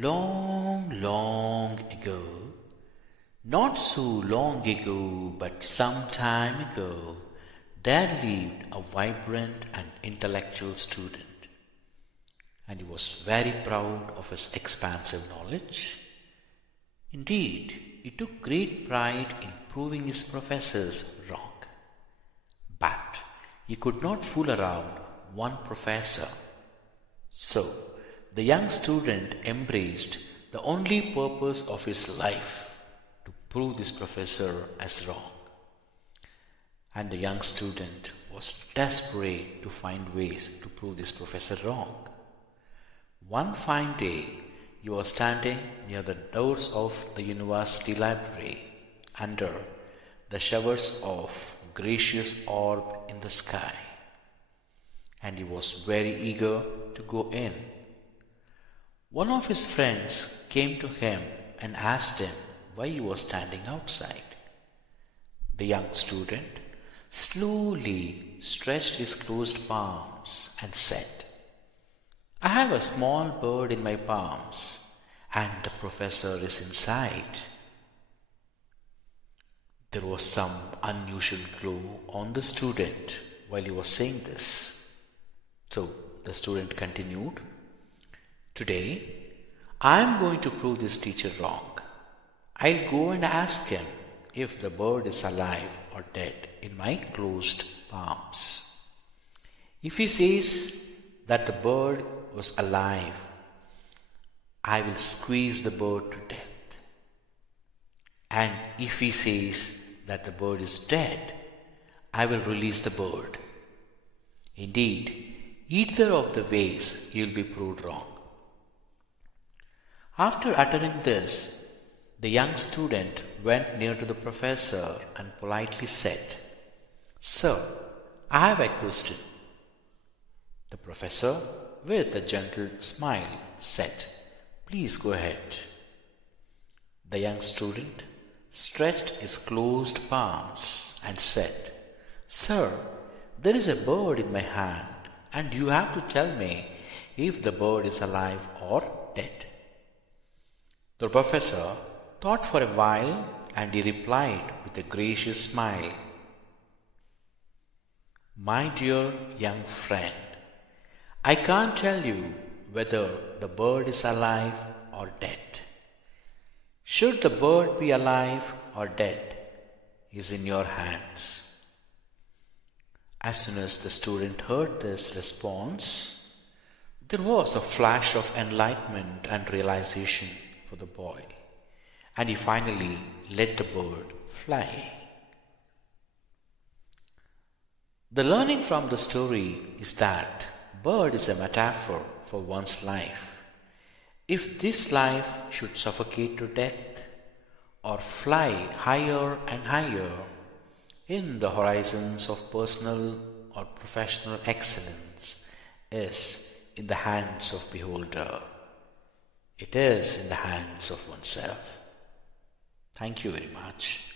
Long, long ago, not so long ago, but some time ago, there lived a vibrant and intellectual student, and he was very proud of his expansive knowledge. Indeed, he took great pride in proving his professors wrong. But he could not fool around one professor. So, the young student embraced the only purpose of his life to prove this professor as wrong. And the young student was desperate to find ways to prove this professor wrong. One fine day, he was standing near the doors of the university library under the showers of gracious orb in the sky, and he was very eager to go in. One of his friends came to him and asked him why he was standing outside. The young student slowly stretched his closed palms and said, "I have a small bird in my palms, and the professor is inside." There was some unusual glow on the student while he was saying this. So the student continued, "Today, I am going to prove this teacher wrong. I'll go and ask him if the bird is alive or dead in my closed palms. If he says that the bird was alive, I will squeeze the bird to death. And if he says that the bird is dead, I will release the bird. Indeed, either of the ways he will be proved wrong." After uttering this, the young student went near to the professor and politely said, "Sir, I have a question." The professor, with a gentle smile, said, "Please go ahead." The young student stretched his closed palms and said, "Sir, there is a bird in my hand, and you have to tell me if the bird is alive or dead." The professor thought for a while, and he replied with a gracious smile, "My dear young friend, I can't tell you whether the bird is alive or dead. Should the bird be alive or dead is in your hands." As soon as the student heard this response, there was a flash of enlightenment and realization for the boy, and he finally let the bird fly. The learning from the story is that bird is a metaphor for one's life. If this life should suffocate to death or fly higher and higher in the horizons of personal or professional excellence is in the hands of beholder. It is in the hands of oneself. Thank you very much.